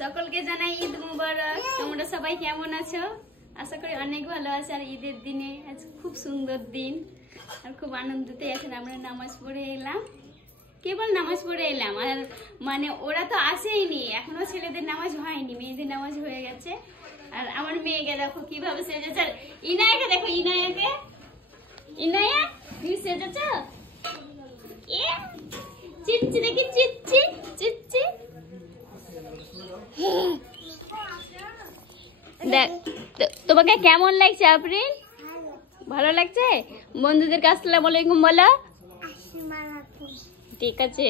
সকলকে জানাই ঈদ মুবারক। তোমরা সবাই কেমন আছো? আশা করি অনেক ভালো আছো। আর ঈদের দিনে আজ খুব সুন্দর দিন আর খুব আনন্দতে এখন আমরা নামাজ পড়ে এলাম, কেবল নামাজ পড়ে এলাম। আর মানে ওরা তো আসেইনি এখনো, ছেলেদের নামাজ হয়নি, মেয়েদের নামাজ হয়ে গেছে। আর আমার মেয়েকে দেখো কিভাবে সেজেছে। আর ইনায়াকে দেখো, ইনায়াকে, ইনায়া তুমি সেজেছ? চিচ্ছি দেখি, চিচ্ছি চিচ্ছি। দেখ তোমাকে কেমন লাগছে আফরিন? ভালো লাগছে? বন্ধুদেরকে আসসালামু আলাইকুম বলো। ঠিক আছে,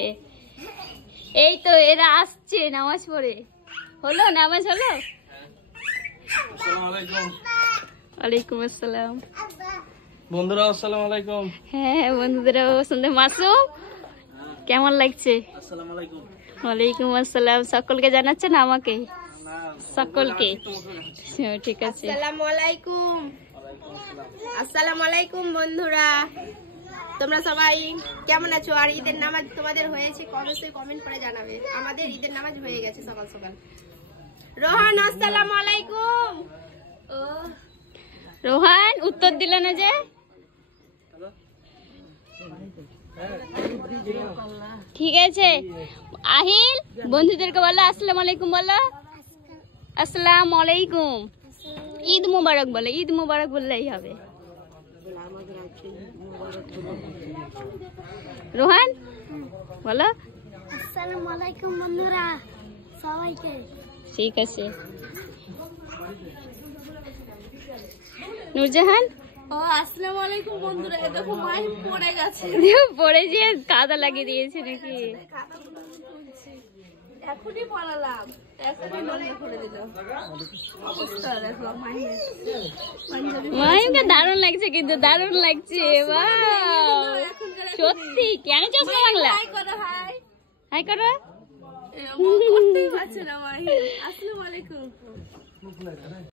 এই তো এরা আসছে নামাজ পড়ে। হলো নামাজ হলো? ওয়ালাইকুম আসসালাম। বন্ধুরা আসসালামু আলাইকুম। হ্যাঁ বন্ধুদেরও শুনতে। মাসুম কেমন লাগছে? আসসালামু আলাইকুম। ওয়ালাইকুম আসসালাম। সকলকে জানাচ্ছেন? আমাকে সকলকে? ঠিক আছে। আসসালামু আলাইকুম। আসসালামু আলাইকুম বন্ধুরা, তোমরা সবাই কেমন আছো? আর ঈদের নামাজ তোমাদের হয়েছে? অবশ্যই কমেন্ট করে জানাবে। আমাদের ঈদের নামাজ হয়ে গেছে সকাল সকাল। রোহান আসসালামু আলাইকুম। ও রোহান উত্তর দিল না যে? ঠিক আছে আহিল, বন্ধুদেরকে বলো আসসালামু আলাইকুম বলো। আসসালামু আলাইকুম। ঈদ মুবারক বলো, ঈদ মুবারক বললেই হবে। রোহান বলো আসসালামু আলাইকুম বন্ধুরা সবাইকে। ঠিক আছে। নূরজাহান ও আসসালামু আলাইকুম বন্ধুরা, দেখো মাই পড়ে গেছে। পড়ে যে কাদা লাগিয়ে দিয়েছে নাকি? এখনই পড়ালাম, এখনই মনে করে দিল। অবস্থা দেখো মায়ের। মাইমকে দারুণ লাগছে, কিন্তু দারুণ লাগছে। বাহ সত্যি। কেন চশমা বাংলা? হাই করো, হাই হাই করো। করতেই পারছে না মাহি। আসসালামু আলাইকুম।